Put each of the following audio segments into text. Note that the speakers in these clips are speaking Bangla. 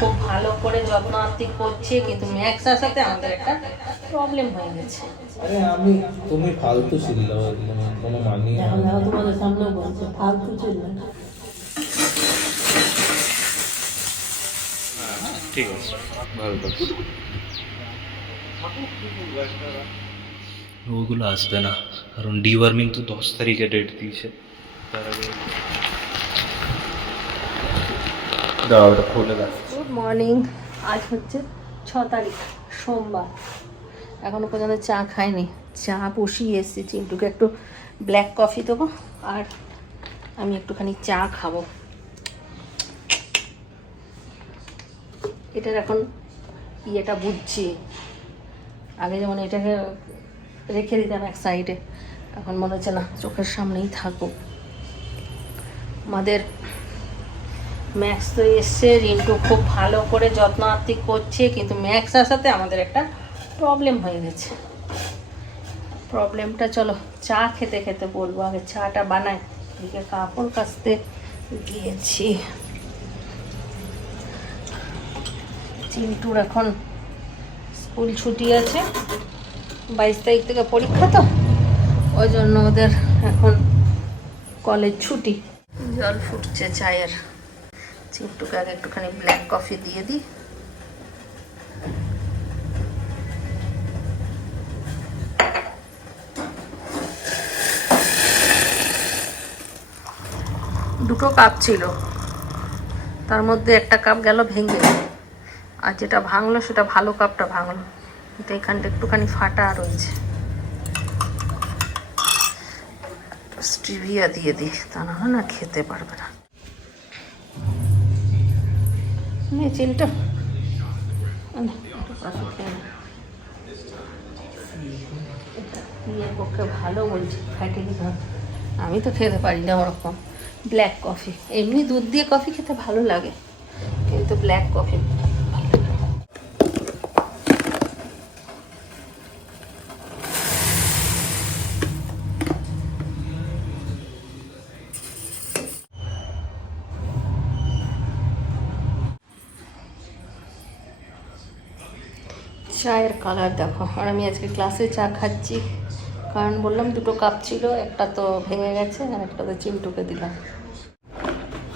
খুব ভালো করে যত্ন আত্তি করছে, কিন্তু ম্যাক্স আসাতে আমাদের একটা প্রবলেম হয়ে গেছে। আরে তুমি ফালতু চিল্লাও, একদম কোনো মানি দেখো দেখো তোমাদের সামনেও বলছে ফালতু চিল্লা। ঠিক আছে, ভালো থাকো। ওগুলো আসবে না, কারণ ডিওয়ার্মিং তো 10 তারিখে ডেট দিয়েছে। তার আগে দাও, ওটা খুলে দাও। Good morning. আজ হচ্ছে 6 তারিখ, সোমবার। এখনো পর্যন্ত চা খাইনি, চা বসিয়ে এসেছি। চিন্টুকে একটু ব্ল্যাক কফি দেবো আর আমি একটুখানি চা খাবো। এটার এখন ইয়েটা বুঝছি, আগে যেমন এটাকে রেখে দিতাম এক সাইডে, এখন মনে হচ্ছে না, চোখের সামনেই থাকুক। আমাদের ম্যাক্স তো এসছে, রিন্টু খুব ভালো করে যত্ন আত্তি করছে, কিন্তু ম্যাক্স আসাতে আমাদের একটা প্রবলেম হয়ে গেছে। প্রবলেমটা চলো চা খেতে খেতে বলবো, আগে চাটা বানাই। এদিকে কাপড় কাচতে গিয়েছি। চিন্টুর এখন স্কুল ছুটি আছে, 22 তারিখ থেকে পরীক্ষা, তো ওই জন্য ওদের এখন কলেজ ছুটি। জল ফুটছে চায়ের, চিন্টুকে আগে একটুখানি ব্ল্যাক কফি দিয়ে দিই। দুটো কাপ ছিল, তার মধ্যে একটা কাপ গেল ভেঙে, আর যেটা ভাঙলো সেটা ভালো কাপটা ভাঙলো। এটা এখানটা একটুখানি ফাটা রয়েছে। স্টিভিয়া দিয়ে দিই, তা না হয় না খেতে পারবে না। চিন্টু ইয়ের পক্ষে ভালো বলছি, ফ্যাটি লিভার। আমি তো খেতে পারি না ওরকম ব্ল্যাক কফি। এমনি দুধ দিয়ে কফি খেতে ভালো লাগে, কিন্তু ব্ল্যাক কফি ভালো লাগে। চায়ের কালার দেখো। আর আমি আজকে ক্লাসে চা খাচ্ছি, কারণ বললাম দুটো কাপ ছিল, একটা তো ভেঙে গেছে আর একটা তো চিন্টুকে দিলাম।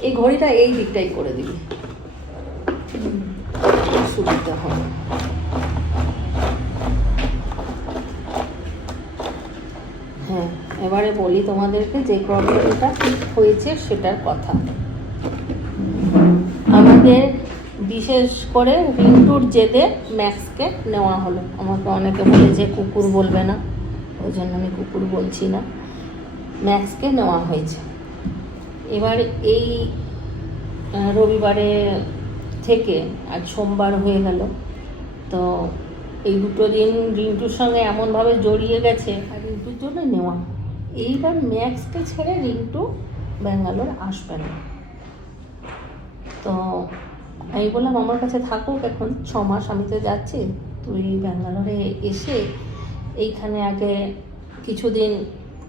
এই ঘড়িটা এই দিকটাই করে দিবি, সুবিধা হবে। হ্যাঁ, এবারে বলি তোমাদেরকে যে প্রবলেমটা হয়েছে সেটার কথা। আমাদের বিশেষ করে রিন্টুর জেদে ম্যাক্সকে নেওয়া হলো। আমাকে অনেকে বলে যে কুকুর বলবে না, ওই জন্য আমি কুকুর বলছি না, ম্যাক্সকে নেওয়া হয়েছে। এবার এই রবিবারে থেকে আজ সোমবার হয়ে গেল, তো এই দুটো দিন রিন্টুর সঙ্গে এমনভাবে জড়িয়ে গেছে, আর রিন্টুর জন্য নেওয়া। এইবার ম্যাক্সকে ছেড়ে রিন্টু ব্যাঙ্গালোর আসবে না। তো আমি বললাম আমার কাছে থাকুক এখন 6 মাস, আমি তো যাচ্ছি, তুই ব্যাঙ্গালোরে এসে এইখানে আগে কিছুদিন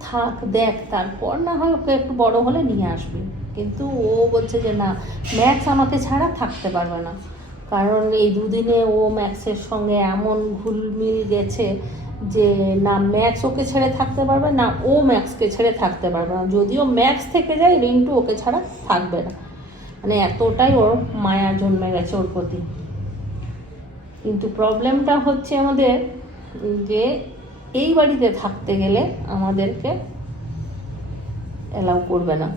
থাক, দেখ, তারপর না হয় ওকে একটু বড় হলে নিয়ে আসবে। কিন্তু ও বলছে যে না, ম্যাক্স আমাকে ছাড়া থাকতে পারবে না, কারণ এই দুদিনে ও ম্যাক্সের সঙ্গে এমন ঘুলমিল গেছে যে না ম্যাক্স ওকে ছেড়ে থাকতে পারবে না, ও ম্যাক্সকে ছেড়ে থাকতে পারবে না। যদিও ম্যাক্স থেকে যায়, রিন্টু ওকে ছাড়া থাকবে না। মানে এতটাই ওর মায়া জন্মে গেছে ওর প্রতি। কিন্তু প্রবলেমটা হচ্ছে আমাদের যে এই বাড়িতে থাকতে গেলে আমাদেরকে অ্যালাউ করবে না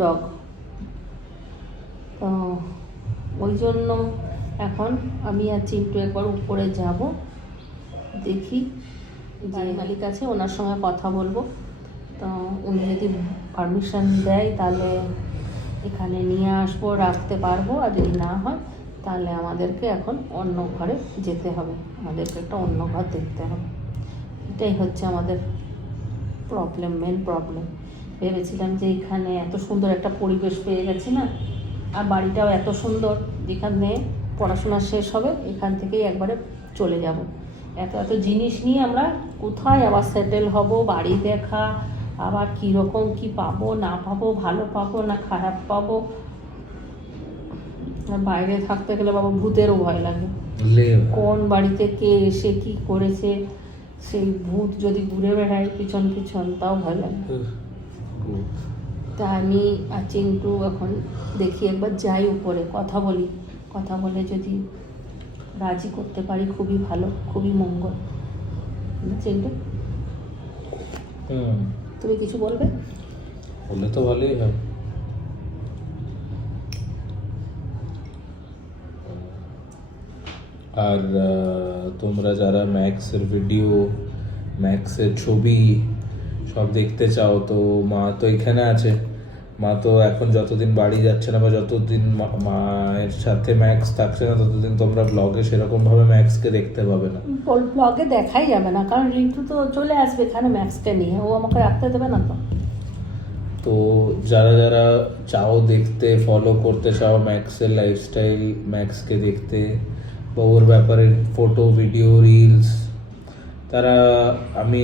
ডগ। তো ওই জন্য এখন আমি আর চিন্টু একবার উপরে যাব, দেখি বাড়ি মালিক আছে, ওনার সঙ্গে কথা বলবো। তো উনি যদি পারমিশন দেয় তাহলে এখানে নিয়ে আসবো, রাখতে পারবো, আর যদি না হয় তাহলে আমাদেরকে এখন অন্য ঘরে যেতে হবে, আমাদেরকে একটা অন্য ঘর দেখতে হবে। এটাই হচ্ছে আমাদের প্রবলেম, মেন প্রবলেম। ভেবেছিলাম যে এখানে এত সুন্দর একটা পরিবেশ পেয়ে গেছি না, আর বাড়িটাও এত সুন্দর, যেখানে পড়াশোনা শেষ হবে এখান থেকেই একবারে চলে যাব। এত এত জিনিস নিয়ে আমরা কোথায় আবার সেটেল হব, বাড়ি দেখা, আবার কীরকম কী পাবো না পাবো, ভালো পাবো না খারাপ পাবো, আর বাইরে থাকতে গেলে বাবা ভূতেরও ভয় লাগে। লে কোন বাড়িতে কে এসে কি করেছে, সেই ভূত যদি ঘুরে বেড়ায় পিছন পিছন, তাও ভয় লাগে। তা আমি আর চিন্টু এখন দেখি একবার যাই উপরে, কথা বলি, কথা বলে যদি রাজি করতে পারি খুবই ভালো, খুবই মঙ্গল। চিন্টু, তুমি কিছু বলবে? বললে তো ভালোই হয়। আর তোমরা যারা ম্যাক্সের ভিডিও, ম্যাক্সের ছবি সব দেখতে চাও, তো মা তো এখানে আছে। মা তো এখন যতদিন বাড়ি যাচ্ছে না বা যতদিন মায়ের সাথে ম্যাক্স থাকছে না, ততদিন তোমরা ব্লগে সেরকমভাবে ম্যাক্সকে দেখতে পাবে না। ব্লগে দেখাই যাবে না, কারণ রিন্টু তো চলে আসবে এখানে ম্যাক্সকে নিয়ে, ও আমাকে রাখতে দেবে না। তো যারা যারা চাও দেখতে, ফলো করতে চাও ম্যাক্সের লাইফস্টাইল, ম্যাক্সকে দেখতে বা ওর ব্যাপারে ফটো, ভিডিও, রিলস, তারা আমি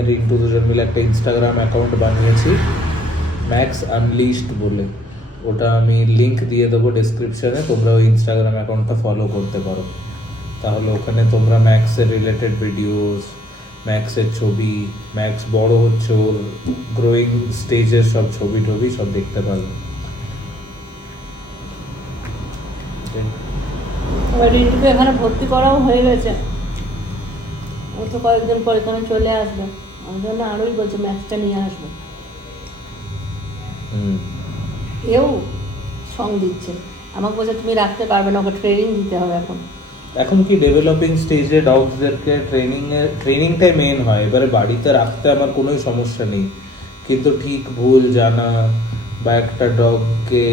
আর রিন্টু দুজন মিলে একটা ইনস্টাগ্রাম অ্যাকাউন্ট বানিয়েছি, ম্যাক্স আনলিশড বলে। ওটা আমি লিংক দিয়ে দেবো ডেসক্রিপশনে, তোমরা ওই ইনস্টাগ্রাম অ্যাকাউন্টটা ফলো করতে পারো। তাহলে ওখানে তোমরা ম্যাক্সের রিলেটেড ভিডিওস, ম্যাক্সের ছবি, ম্যাক্স বড় হচ্ছে, ওর গ্রোয়িং স্টেজের সব ছবি টবি সব দেখতে পারবে। এবার রিন্টুকে এখানে ভর্তি করাও হয়ে গেছে, ও তো কয়েকদিন পর এখানে চলে আসবে, আমার জন্য আরোই বলছে ম্যাক্সটা নিয়ে আসবে। এও সং দিচ্ছে, আমাকে বলছে তুমি রাখতে পারবে না, ওকে ট্রেনিং দিতে হবে। এখন কি ডেভেলপিং স্টেজে ডগসদেরকে ট্রেনিংটাই মেন হয়। এবারে বাড়িতে রাখতে আমার কোনো সমস্যা নেই, কিন্তু ঠিক ভুল জানা বা একটা ডগকে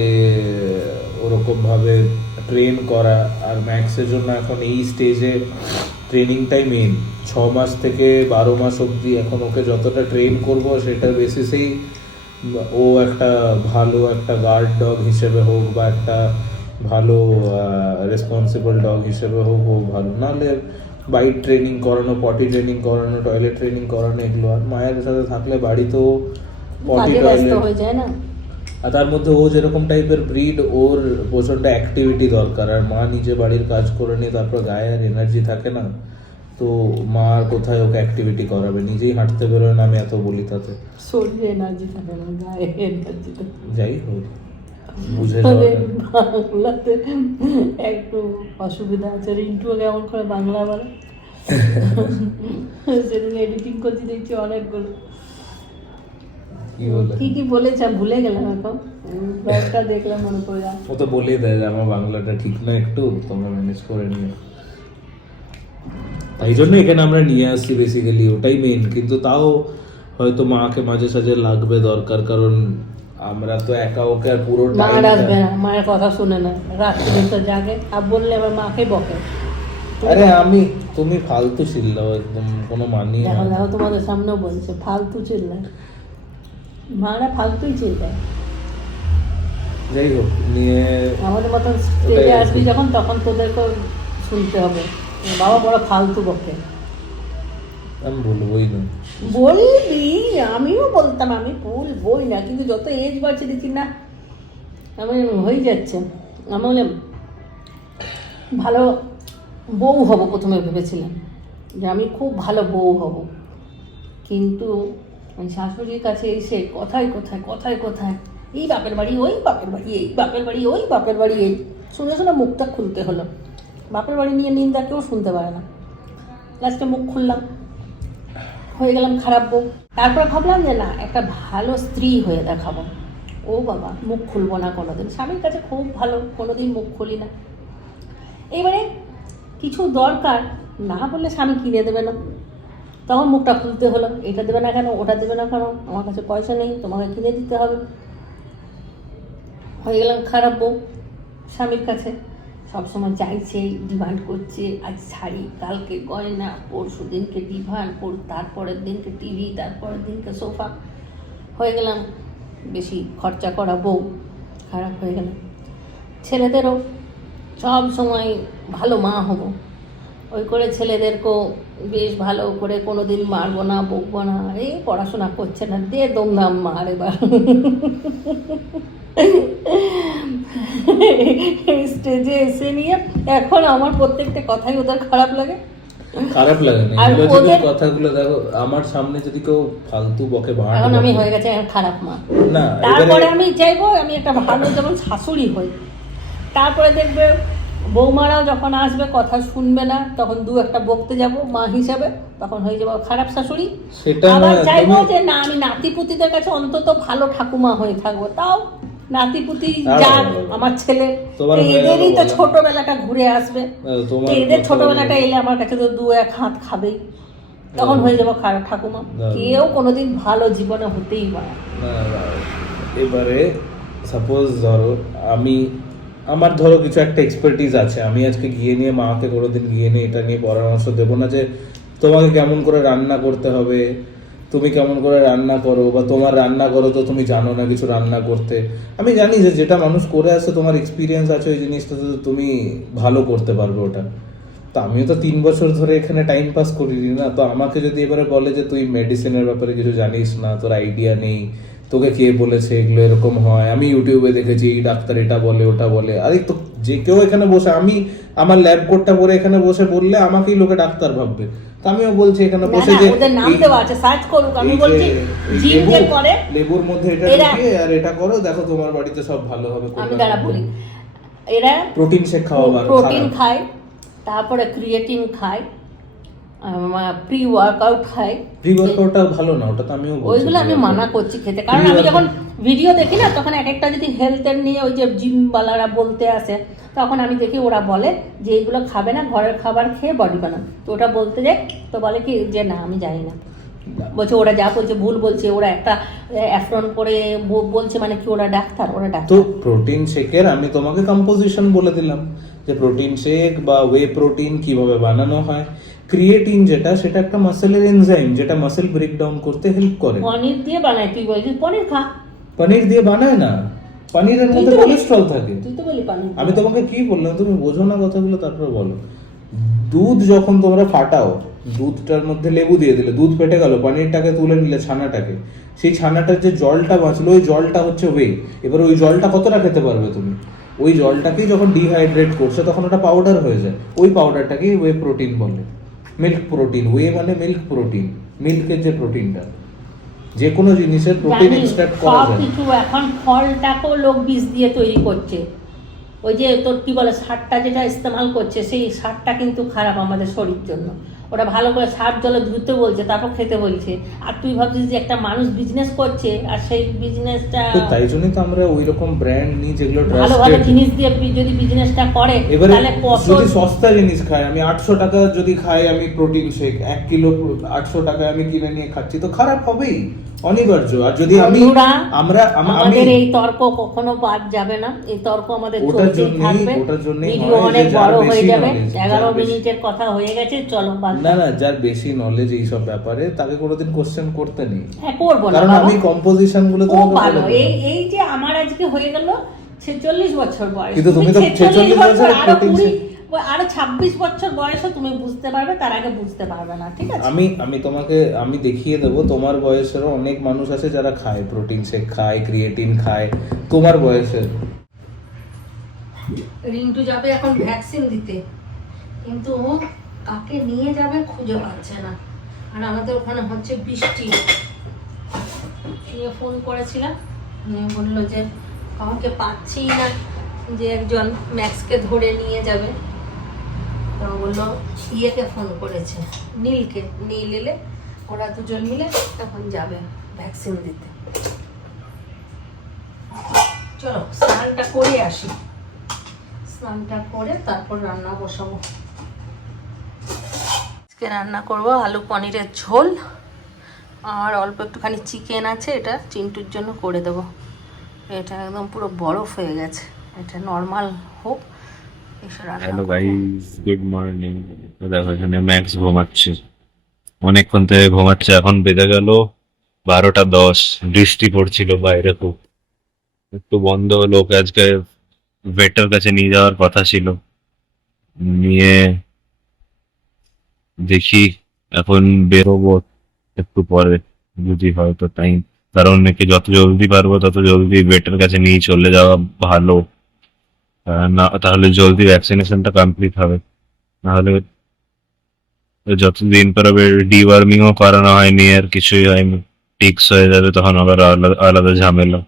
ওরকমভাবে ট্রেন করা, আর ম্যাক্সের জন্য এখন এই স্টেজে ট্রেনিংটাই মেন। 6 মাস থেকে 12 মাস অবধি এখন ওকে যতটা ট্রেন করব সেটার বেসিসেই ও একটা ভালো একটা গার্ড ডগ হিসেবে হোক বা একটা ভালো রেসপন্সিবল ডগ হিসেবে হোক ও ভালো। নাহলে বাইট ট্রেনিং করানো, পটি ট্রেনিং করানো, টয়লেট ট্রেনিং করানো, এগুলো আর মায়ের সাথে থাকলে বাড়িতেও পটি টয়লেট হয়ে যায় না। আর তার মধ্যে ও যেরকম টাইপের ব্রিড, ওর প্রচণ্ড অ্যাক্টিভিটি দরকার। আর মা নিজে বাড়ির কাজ করে নিয়ে তারপর গায়ে আর এনার্জি থাকে না, তো মা আর কোথায় ওকে অ্যাক্টিভিটি করাবে? নিজেই হাঁটতে বেরোয় না, আমি এত বলি তাতে। শরীরে এনার্জি থাকে না, গায়ে এনার্জি থাকে। যাই হোক, বুঝে বাংলাতে একটু অসুবিধা আছে। রিন্টু কেমন করে বাংলা বলে, সেদিন এডিটিং করতে দেখছি অনেকগুলো কি বলেছে ভুলে গেলাম, এখন ব্লগটা দেখলাম মনে পড়ে যায়। ও তো বলেই দেয় যে আমার বাংলাটা ঠিক না, একটু তোমরা ম্যানেজ করে নিও। তাই জন্য এখানে আমরা নিয়ে আসছি বেসিক্যালি, ওটাই মেন। কিন্তু তাও হয়তো মাকে মাঝে সাঝে লাগবে দরকার, কারণ আমরা তো একা ওকে আর পুরো মা আসবে না, মায়ের কথা শুনে না, রাত্রি তো জাগে, আর বললে আবার মাকে বকে। আরে তুমি ফালতু চিল্লাও, একদম কোনো মানি না। দেখো তোমাদের সামনেও বলছে ফালতু চিল্লায়, মারা ফালতুই চিল্লায়। যাই হোক, নিয়ে আমাদের মতন স্টেজে আসবি যখন, তখন তোদেরকেও শুনতে হবে বাবা বড় ফালতু বকে। আমি বলবোই না। বলবি, আমিও বলতাম, আমি বলবোই না, কিন্তু যত এজ বাড়ছে দেখি না আমি হয়ে যাচ্ছে। আমি বললাম ভালো বউ হব, প্রথমে ভেবেছিলাম যে আমি খুব ভালো বউ হব, কিন্তু ওই শাশুড়ির কাছে এসে কথায় কথায় এই বাপের বাড়ি, ওই বাপের বাড়ি, এই বাপের বাড়ি, ওই বাপের বাড়ি, এই শুনে শুনে মুখটা খুলতে হলো। বাপের বাড়ি নিয়ে নিন্দা কেউ শুনতে পারে না। লাস্টে মুখ খুললাম, হয়ে গেলাম খারাপ বউ। তারপর ভাবলাম যে না, একটা ভালো স্ত্রী হয়ে দেখাবো। ও বাবা, মুখ খুলবো না কোনোদিন, স্বামীর কাছে খুব ভালো, কোনোদিন মুখ খুলি না। এবারে কিছু দরকার না বললে স্বামী কিনে দেবে না, তখন মুখটা খুলতে হলো, এটা দেবে না কেন, ওটা দেবে না কেন, আমার কাছে পয়সা নেই, তোমাকে কিনে দিতে হবে। হয়ে গেলাম খারাপ বউ স্বামীর কাছে, সবসময় চাইছে, ডিমান্ড করছে, আজ শাড়ি, কালকে গয়না, পরশু দিনকে ডিভান, তারপরের দিনকে টিভি, তারপরের দিনকে সোফা। হয়ে গেলাম বেশি খরচা করা বউ, খারাপ হয়ে গেলাম। ছেলেদেরও সব সময় ভালো মা হব, ওই করে ছেলেদেরকেও বেশ ভালো করে কোনো দিন মারবো না, বকবো না, এই পড়াশোনা করছে না, দে দমদাম মার এবার। এই স্টেজে এসে নিয়ে এখন আমার প্রত্যেকটা কথাই ওদের খারাপ লাগে। খারাপ লাগে না আর illogical ওদের- কথাগুলো দেখো আমার সামনে যদি কেউ ফালতু বকে এখন আমি ভাড়া হয়ে গেছে খারাপ মা। না তারপরে এবারে আমি চাইবো আমি একটা ভালো যেমন শাশুড়ি হই। তারপরে দেখবে বৌমারাও যখন আসবে কথা শুনবে না, তখন দু একটা বকতে যাব মা হিসাবে, তখন হয়ে যাবো খারাপ শাশুড়ি। সেটা আবার না, চাইবো তুমি- যে না আমি নাতিপুতিদের কাছে অন্তত ভালো ঠাকুমা হয়ে থাকবো, তাও নাতিপুতি আরো যাক ভালো। আমার ছেলে, তোমার তো হয়ে গেল এদেরই তো বলা। ছোটবেলাটা ঘুরে আসবে। তোমার তো এদের কথা ছোটবেলাটা বলে- এলে আমার কাছে তো দু এক হাত খাবেই, তখন হয়ে যাবো খারাপ ঠাকুমা। না। কেউ কোনোদিন ভালো জীবনে হতেই পারে না। না, না, এবারে সাপোজ ধরো আমার ধরো কিছু একটা এক্সপার্টিস আছে, আমি আজকে গিয়ে নিয়ে মাকে কোনোদিন গিয়ে নিয়ে এটা নিয়ে পরামর্শ দেবো না যে তোমাকে কেমন করে রান্না করতে হবে, তুমি কেমন করে রান্না করো, বা তোমার রান্না করো তো তুমি জানো না কিছু রান্না করতে। আমি জানি যে যেটা মানুষ করে আসে, তোমার এক্সপিরিয়েন্স আছে ওই জিনিসটা, তো তুমি ভালো করতে পারবে ওটা। তো আমিও তো 3 বছর ধরে এখানে টাইম পাস করিনি না, তো আমাকে যদি এবারে বলে যে তুই মেডিসিনের ব্যাপারে কিছু জানিস না, তোর আইডিয়া নেই, তোকে কে বলেছে এগুলো এরকম হয়, আমি ইউটিউবে দেখেছি এই ডাক্তার এটা বলে ওটা বলে, আরে তো যে কেউ এখানে বসে, আমি আমার ল্যাব কোটটা পরে এখানে বসে বললে আমাকেই লোকে ডাক্তার ভাববে। তো আমিও বলছি এখানে না বসে না, যে ওদের নাম এই- দেওয়া আছে, সার্চ করুক। আমি এই যে- বলছি এই জিম যে লেবু- করে, লেবুর মধ্যে এটা এরা- ঢুকিয়ে আর এটা করো, দেখো তোমার বাড়িতে সব ভালো হবে। আমি দাঁড়া বলি, এরা প্রোটিন শেক খাওয়া ভালো, প্রোটিন খারাপ। খায়, তারপরে ক্রিয়েটিন খায়, প্রি ওয়ার্কআউট খায়। প্রি ওয়ার্কআউটটা ভালো না, ওটা তো আমিও বলছি। ওইগুলো আমি মানা করছি খেতে, কারণ আমি যখন ভিডিও দেখি না, তখন এক একটা যদি হেলথের নিয়ে ওই যে জিমওয়ালারা বলতে আসে, তখন আমি দেখি ওরা বলে যে এইগুলো খাবে না, ঘরের খাবার খেয়ে বডি বানান। তো ওটা বলতে যাই তো বলে কি যে না আমি জানি না, বলছে ওরা যা বলছে ভুল বলছে, ওরা একটা অ্যাফ্রন করে বলছে, মানে কি ওরা ডাক্তার, ওরা তো ডাক্তার। প্রোটিন শেকের আমি তোমাকে কম্পোজিশন বলে দিলাম যে প্রোটিন শেক বা ওয়ে প্রোটিন কিভাবে বানানো হয়। ক্রিয়েটিন যেটা, সেটা একটা মাসেলের এনজাইম, যেটা মাসেল ব্রেকডাউন করতে হেল্প করে। পনির দিয়ে বানায়, তুই বলছিস পনির খা, পনির দিয়ে বানায় না, পনিরের মধ্যে তুই তো বলিস। কোলেস্ট্রল থাকে। তুই তো বলি পানির আমি তোমাকে কি বললাম, তুমি বোঝো না কথাগুলো, তারপর বলো। দুধ যখন তোমরা ফাটাও, দুধটার মধ্যে লেবু দিয়ে দিলে, দুধ ফেটে গেল, পনিরটাকে তুলে নিলে, ছানাটাকে, সেই ছানাটার যে জলটা বাঁচলো, ওই জলটা হচ্ছে ওয়ে। এবার ওই জলটা কতটা খেতে পারবে তুমি? ওই জলটাকেই যখন ডিহাইড্রেট করছে, তখন ওটা পাউডার হয়ে যায়। ওই পাউডারটাকেই ওয়ে প্রোটিন বলে, মিল্ক প্রোটিন। ওয়ে মানে মিল্ক প্রোটিন, মিল্কের যে প্রোটিনটা, যে কোনো জিনিসের প্রোটিন জানি, এক্সট্রাক্ট করা সব যায়। কিছু এখন ফলটাকেও লোক বীজ দিয়ে তৈরি করছে। ওই যে তোর কি বলে সারটা যেটা ইস্তেমাল করছে, সেই সারটা কিন্তু খারাপ আমাদের শরীর জন্য। ওরা ভালো করে সার জলে ধুতে বলছে, তারপর খেতে বলছে। আর তুই ভাবছিস যে একটা মানুষ বিজনেস করছে, আর সেই বিজনেসটা তো তাই জন্যই তো আমরা ওই রকম ব্র্যান্ড নিই যেগুলো ভালো ভালো ট্রাস্টেড। জিনিস দিয়ে যদি বিজনেসটা করে, এবারে তাহলে কত যদি সস্তা জিনিস খাই, আমি 800 টাকা যদি খাই আমি প্রোটিন শেক, 1 কিলো 800 টাকায় আমি কিনে নিয়ে খাচ্ছি, তো খারাপ হবেই, অনিবার্য। আর যদি আমি বন্ধুরা, আমরা আমি আমাদের এই তর্ক কখনো বাদ যাবে না, এই তর্ক আমাদের ওটার চলতেই জন্যই- থাকবে। ওটার জন্যই ভিডিও হয় যে অনেক যার বড় হয়ে বেশি যাবে, knowledge, 11 যার বেশি- মিনিটের কথা হয়ে গেছে, চলো বাদ। না না, যার বেশি নলেজ এইসব ব্যাপারে, তাকে কোনোদিন কোশ্চেন করতে নেই, হ্যাঁ করবো না কারণ বাবা। আমি কম্পোজিশন গুলো খুব তোমাকে ভালো। বলে এই দেবো। এই যে আমার আজকে হয়ে গেল 46 বছর বয়স, কিন্তু তুমি তো 46 বছর, বছরে আরো protein 20 shake- আরো 26 বছর বয়সে তুমি বুঝতে পারবে, তার আগে বুঝতে পারবে না, ঠিক আছে? আমি তোমাকে আমি দেখিয়ে দেবো, তোমার বয়সেরও অনেক মানুষ আছে যারা খায় প্রোটিন শেক, খায় ক্রিয়েটিন খায়, তোমার বয়সের। রিন্টু যাবে এখন ভ্যাকসিন দিতে, কিন্তু কাকে নিয়ে যাবে খুঁজে পাচ্ছে না। আর আমাদের ওখানে হচ্ছে বৃষ্টি। নিয়ে ফোন করেছিলাম, নিয়ে বললো যে কাউকে পাচ্ছি না, যে একজন ম্যাক্সকে ধরে নিয়ে যাবে। তো বললো ইয়েকে ফোন করেছে, নীলকে, নীল এলে ওরা দুজন মিলে তখন যাবে ভ্যাকসিন দিতে। চলো স্নানটা করে আসি, স্নানটা করে তারপর রান্না বসাবো। আজকে রান্না করব আলু পনিরের ঝোল, আর অল্প একটুখানি চিকেন আছে, এটা চিন্টুর জন্য করে দেবো। এটা একদম পুরো বরফ হয়ে গেছে, এটা নর্মাল হোক। এসে রান্না হ্যালো করবো। Guys, good morning. দেখো এখানে ম্যাক্স ঘুমাচ্ছে, অনেকক্ষণ থেকে ঘুমাচ্ছে। এখন বেজে গেল 12টা 10, বৃষ্টি পড়ছিল বাইরে খুব, একটু বন্ধ হলো। ওকে আজকে ভেটের কাছে নিয়ে যাওয়ার কথা ছিল, নিয়ে দেখি এখন বেরোবো একটু পরে, যদি হয়তো টাইম কারণ নাকি যত জলদি পারবো তত জলদি বেটার কাছে নিয়ে চলে যাওয়া ভালো। না তাহলে জলদি ভ্যাকসিনেশনটা কমপ্লিট হবে, নাহলে যতদিন পর ডিওয়ার্মিংও করানো হয়নি আর কিছুই হয়নি, টিক্স হয়ে যাবে, তখন আবার আলাদা আলাদা ঝামেলা।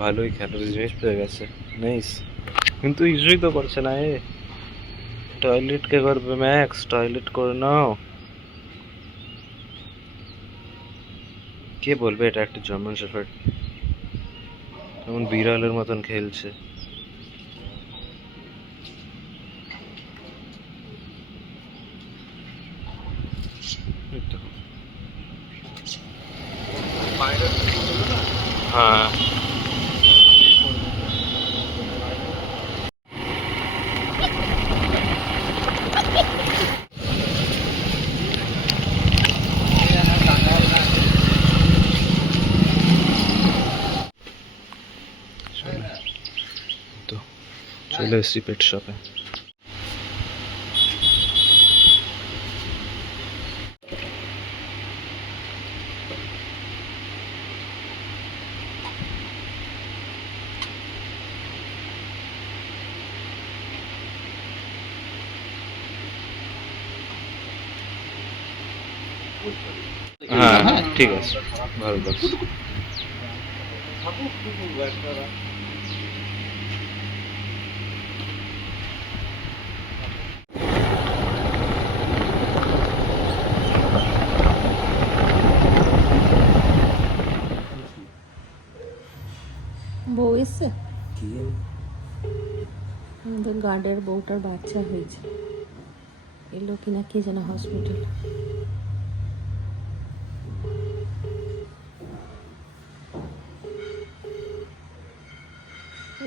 ভালোই খেলার জিনিস পেয়ে গেছে, নাইস। কিন্তু ইউজই তো করছে না এ। টয়লেট কে করবে ম্যাক্স? টয়লেট করে নাও। কে বলবে এটা একটা জার্মান শেফার্ড? যেমন বিড়ালের মতন খেলছে। এই তো। হ্যাঁ তো চলে এসছি পেট শপে। হ্যাঁ ঠিক আছে, ভালো লাগছে। বউ এসছে, আমাদের গার্ডের বউটার বাচ্চা হয়েছে, এলো কিনা কে যেন হসপিটাল।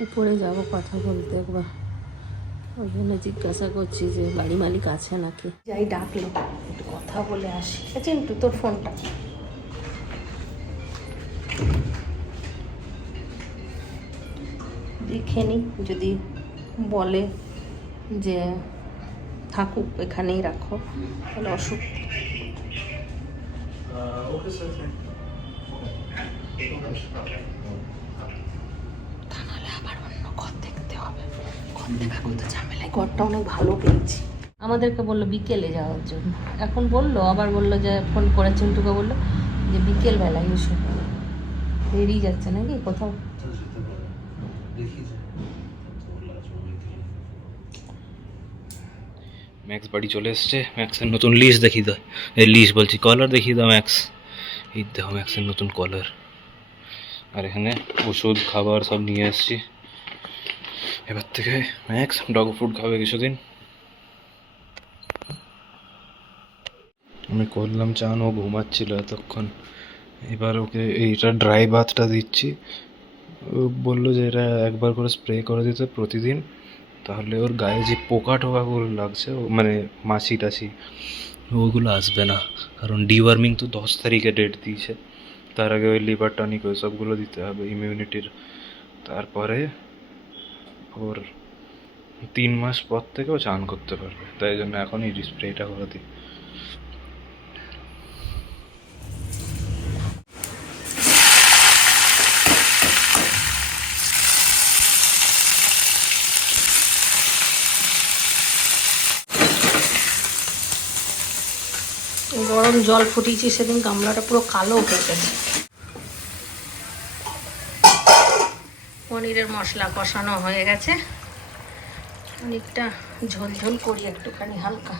উপরে যাব কথা বলতে একবার, ওই জন্য জিজ্ঞাসা করছি যে বাড়ি মালিক আছে নাকি। যাই ডাকলো, একটু কথা বলে আসি। চিন্টু তোর ফোনটা দেখে নি, যদি বলে যে থাকুক এখানেই রাখো তাহলে অসুখ। তা নাহলে আবার অন্য ঘর দেখতে হবে, ঘর দেখা করতে ঝামেলায়। ঘরটা অনেক ভালো পেয়েছি। আমাদেরকে বললো বিকেলে যাওয়ার জন্য, এখন বললো আবার বললো যে ফোন করে চিন্টুকে বললো যে বিকেল বেলায় এসো। বেরিয়ে যাচ্ছে নাকি কোথাও? ম্যাক্স বাড়ি চলে এসছে। ম্যাক্সের নতুন লিস্ট দেখিয়ে দাও, এই লিস্ট বলছি কলার দেখিয়ে দাও ম্যাক্স। এই দেখো ম্যাক্সের নতুন কলার। আর এখানে ওষুধ খাবার সব নিয়ে এসছি। এবার থেকে ম্যাক্স ডগ ফুড খাবে কিছুদিন। আমি করলাম চান, ও ঘুমাচ্ছিল এতক্ষণ। এবার ওকে এইটা ড্রাই বাথটা দিচ্ছি। ও বললো যে এটা একবার করে স্প্রে করে দিতে প্রতিদিন, তাহলে ওর গায়ে যে পোকা টোকাগুলো লাগছে, মানে মাছি টাছি, ওগুলো আসবে না। কারণ ডিওয়ার্মিং তো 10 তারিখে ডেট দিয়েছে, তার আগে ওই লিভার টনিক ওই সবগুলো দিতে হবে ইমিউনিটির। তারপরে ওর 3 মাস পর থেকে ও চান করতে পারবে, তাই জন্য এখনই স্প্রেটা করে দিই। গরম জল ফুটিয়েছি সেদিন, গামলাটা পুরো কালো হয়ে গেছে। পনিরের মশলা কষানো হয়ে গেছে, পনিরটা ঝোল ঝোল করি একটুখানি হালকা।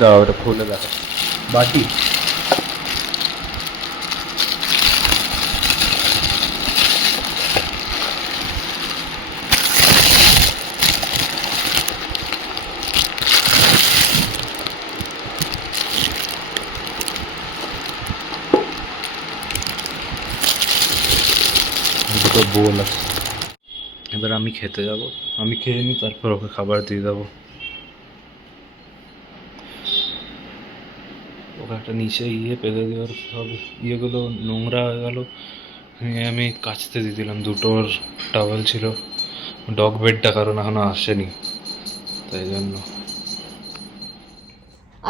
দাও ওটা খুলে দেখো। বাটি বোল আছে। এবার আমি খেতে যাব, আমি খেয়ে নিই, তারপর ওকে খাবার দিয়ে দেবো। ওকে একটা নিচে পেতে দেওয়ার সব ইয়েগুলো নোংরা হয়ে গেল, আমি কাচতে দিয়ে দিলাম। দুটোর টাওয়েল ছিল, ডগ বেডটা কারণ এখনো আসেনি, তাই জন্য।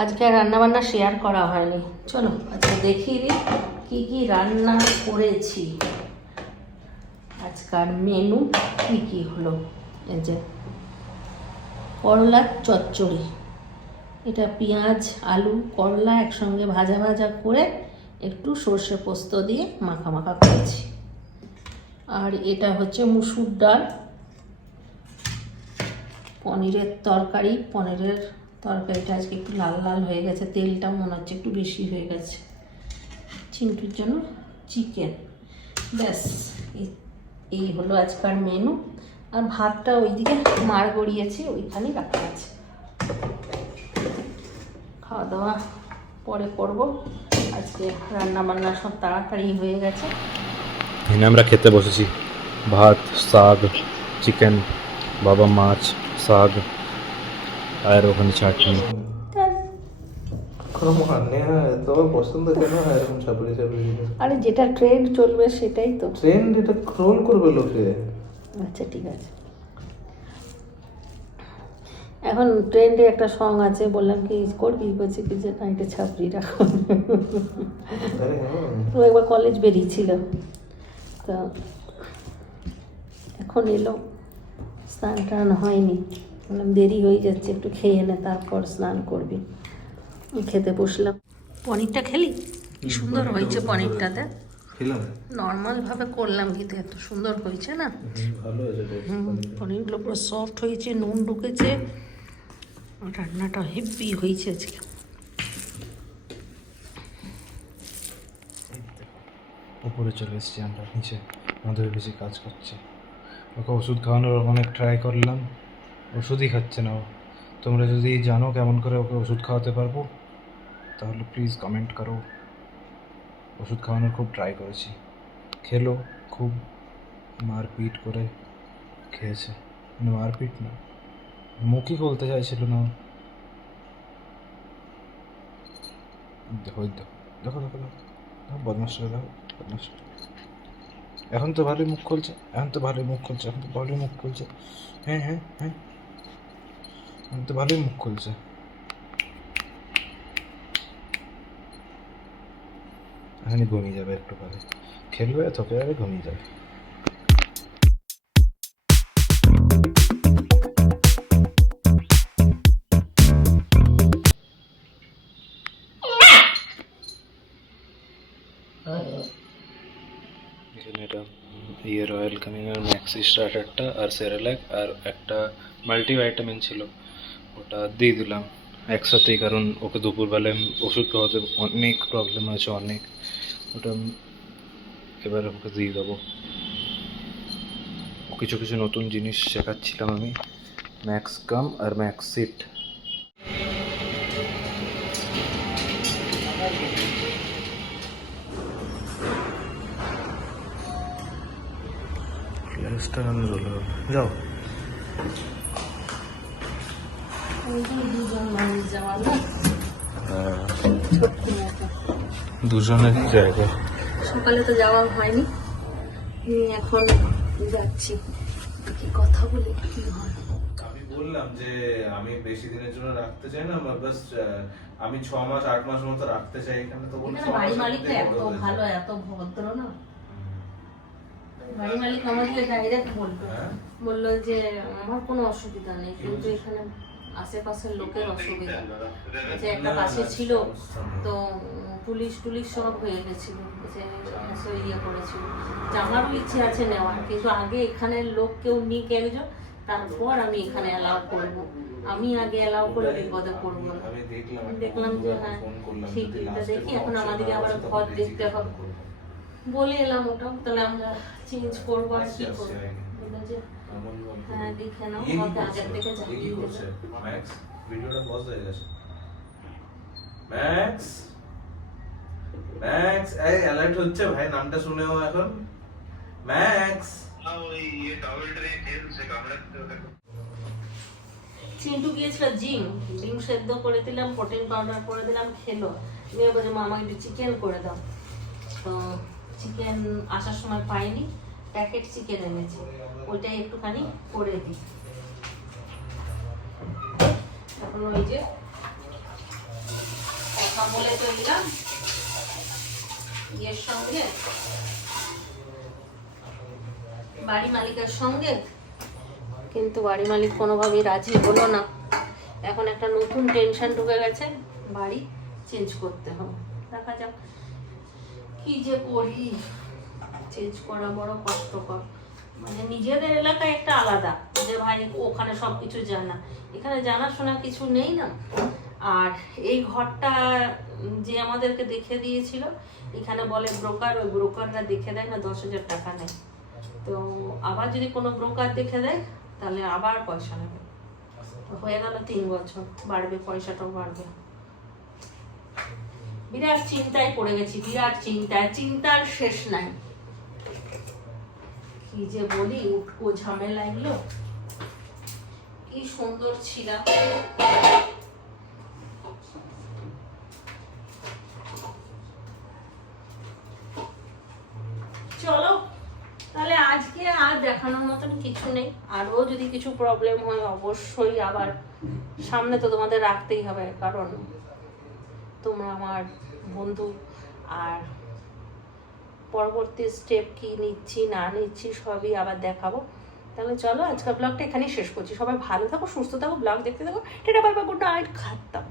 আজকে রান্না বান্না শেয়ার করা হয়নি, চলো আজকে দেখিয়ে দিই কী কী রান্না করেছি। আজকার মেনু কী কী হলো, এই যে করলার চচ্চড়ি, এটা পেঁয়াজ আলু করলা একসঙ্গে ভাজা ভাজা করে একটু সর্ষে পোস্ত দিয়ে মাখা মাখা করেছি। আর এটা হচ্ছে মুসুর ডাল, পনিরের তরকারি। পনিরের তরকারিটা আজকে একটু লাল লাল হয়ে গেছে, তেলটা মনে হচ্ছে একটু বেশি হয়ে গেছে। চিন্টুর জন্য চিকেন, ব্যাস এই হলো আজকার মেনু। আর ভাতটা ওইদিকে মার গড়িয়েছি, ওইখানেই রাখা আছে। খাওয়া দাওয়া পরে করব, আজকে রান্না বান্না সব তাড়াতাড়ি হয়ে গেছে। এখানে আমরা খেতে বসেছি, ভাত, শাক, চিকেন, বাবা মাছ, শাক, আর ওখানে চাটনি। তোমার পছন্দ কেন হয় এরকম চাপড়ি চাপড়ি জিনিস? আরে যেটা ট্রেন্ড চলবে সেটাই তো। ট্রেন্ড এটা ট্রোল করবে লোকে। আচ্ছা ঠিক আছে, এখন ট্রেন্ডে একটা সং আছে, বললাম কি করবি, বলছে কি যে না এটা ছাপড়ি রাখো। আরে হ্যাঁ, ও একবার কলেজ বেরিয়েছিল, তো এখন এলো, স্নান টান হয়নি, বললাম দেরি হয়ে যাচ্ছে, একটু খেয়ে নে তারপর স্নান করবি। খেতে বসলাম। পনিরটা খেলি, কি সুন্দর হয়েছে পনিরটাতে, খেলাম নর্মালভাবে করলাম কিন্তু এত সুন্দর হয়েছে না। ভালো হয়েছে। পনিরগুলো পুরো সফট হয়েছে, নুন ঢুকেছে, রান্নাটা হেভি হয়েছে আজকে। উপরে চলে এসেছি আমরা, নিচে আমাদের বেশি কাজ করছে। ওকে ওষুধ খাওয়ানোর অনেক ট্রাই করলাম, ওষুধই খাচ্ছে না ও। তোমরা যদি জানো কেমন করে ওকে ওষুধ খাওয়াতে পারবো তাহলে প্লিজ কমেন্ট করো। ওষুধ খাওয়ানোর খুব ট্রাই করেছি, খেলো, খুব মারপিট করে খেয়েছে, মানে মারপিট না, মুখই খুলতে চাইছিল না। দেখো দেখো দেখো দেখো দেখো বদমাসটা, দেখো বদমাসটা। এখন তো ভালোই মুখ খুলছে, এখন তো ভালোই মুখ খুলছে, এখন তো ভালোই মুখ খুলছে। হ্যাঁ হ্যাঁ হ্যাঁ, এখন তো ভালোই মুখ খুলছে। এখনই ঘুমিয়ে যাবে, একটু পরে খেলবে, তোকে আরে ঘুমিয়ে যাবে। এখানে এটা রয়্যাল কানিনের ম্যাক্সি স্টার্টারটা আর সেরেল্যাক আর একটা মাল্টিভাইটামিন ছিল, ওটা দিয়ে দিলাম একসাথেই, কারণ ওকে দুপুরবেলায় ওষুধ খাওয়াতে অনেক প্রবলেম আছে, অনেক। ওটা এবার ওকে দিয়ে দেবো। কিছু কিছু নতুন জিনিস শেখাচ্ছিলাম আমি, ম্যাক্স কাম আর ম্যাক্সিট। যাও, দুজনের জায়গা। সকালে তো যাওয়া হয়নি, এখন যাচ্ছি, কি কথা বলি কি হয়। আমি বললাম যে আমি বেশি দিনের জন্য রাখতে চাই না, বাস আমি 6 মাস 8 মাস মতো রাখতে চাই এখানে। তো বললাম বাড়ি মালিক তো এত ভালো, এত ভদ্র না, বাড়ি মালিক আমাকে ডাইরেক্ট বললো যে আমার কোনো অসুবিধা নেই, কিন্তু এখানে আশেপাশের লোকের অসুবিধা, যে একটা পাশে ছিল তো পুলিশ টুলিশ সব হয়ে গেছিল, যে ইয়ে করেছিল, যে আমারও ইচ্ছে আছে নেওয়ার, কিন্তু আগে এখানে লোক কেউ নিক একজন, তারপর আমি এখানে অ্যালাউ করবো, আমি আগে অ্যালাউ করে বিপদে পড়বো না। দেখলাম যে হ্যাঁ ঠিক, এটা দেখি এখন আমাদেরকে আবার ঘর দেখতে হবে, বলে এলাম ওটাও, তাহলে আমরা চেঞ্জ করবো আর কি করবো, বললো যে হ্যাঁ দেখে নাও, আমাকে আগের থেকে জানিয়ে দেবে। ম্যাক্স ভিডিওটা পজ হয়ে গেছে। ম্যাক্স ম্যাক্স এই অ্যালার্ট হচ্ছে ভাই, নামটা শুনেও এখন ম্যাক্স। চিন্টু গিয়েছিল জিম, ডিম সেদ্ধ করে দিলাম, প্রোটিন পাউডার করে দিলাম, খেলো। দিয়ে বলে মা আমাকে একটু চিকেন করে দাও। তো চিকেন আসার সময় পাইনি, প্যাকেট চিকেন এনেছি, ওইটাই একটুখানি করে দিই। এখন ওই যে কথা বলে তো এলাম ইয়ের সঙ্গে, বাড়ি মালিকের সঙ্গে, কিন্তু বাড়ি মালিক কোনোভাবেই রাজি হলো না। এখন একটা নতুন টেনশন ঢুকে গেছে, বাড়ি চেঞ্জ করতে হবে। দেখা যাক কি যে করি, চেঞ্জ করা বড় কষ্টকর। মানে নিজেদের এলাকায় একটা আলাদা, যে ভাই ওখানে সব কিছু জানা, এখানে জানাশোনা কিছু নেই না। আর এই ঘরটা যে আমাদেরকে দেখে দিয়েছিল, এখানে বলে ব্রোকার, ওই ব্রোকাররা দেখে দেয় না, 10,000 টাকা নেয়। তো আবার যদি কোনো ব্রোকার দেখে দেয় তাহলে আবার পয়সা নেবে। হয়ে গেল 3 বছর, বাড়বে, পয়সাটাও বাড়বে। বিরাট চিন্তায় পড়ে গেছি, বিরাট চিন্তায়, চিন্তার শেষ নাই। কি যে বলি, উঠকো ঝামেলা এগুলো। কি সুন্দর ছিলাম, চলো তাহলে আজকে আর দেখানোর মতন কিছু নেই। আরও যদি কিছু প্রবলেম হয় অবশ্যই আবার সামনে তো তোমাদের রাখতেই হবে, কারণ তোমরা আমার বন্ধু। আর পরবর্তী স্টেপ কি নিচ্ছি না নিচ্ছি সবই আবার দেখাবো। তাহলে চলো আজকের ব্লগটা এখানেই শেষ করছি। সবাই ভালো থাকো, সুস্থ থাকো, ব্লগ দেখতে থাকো। টাটা, বাই বাই, গুড নাইট, খাতাম।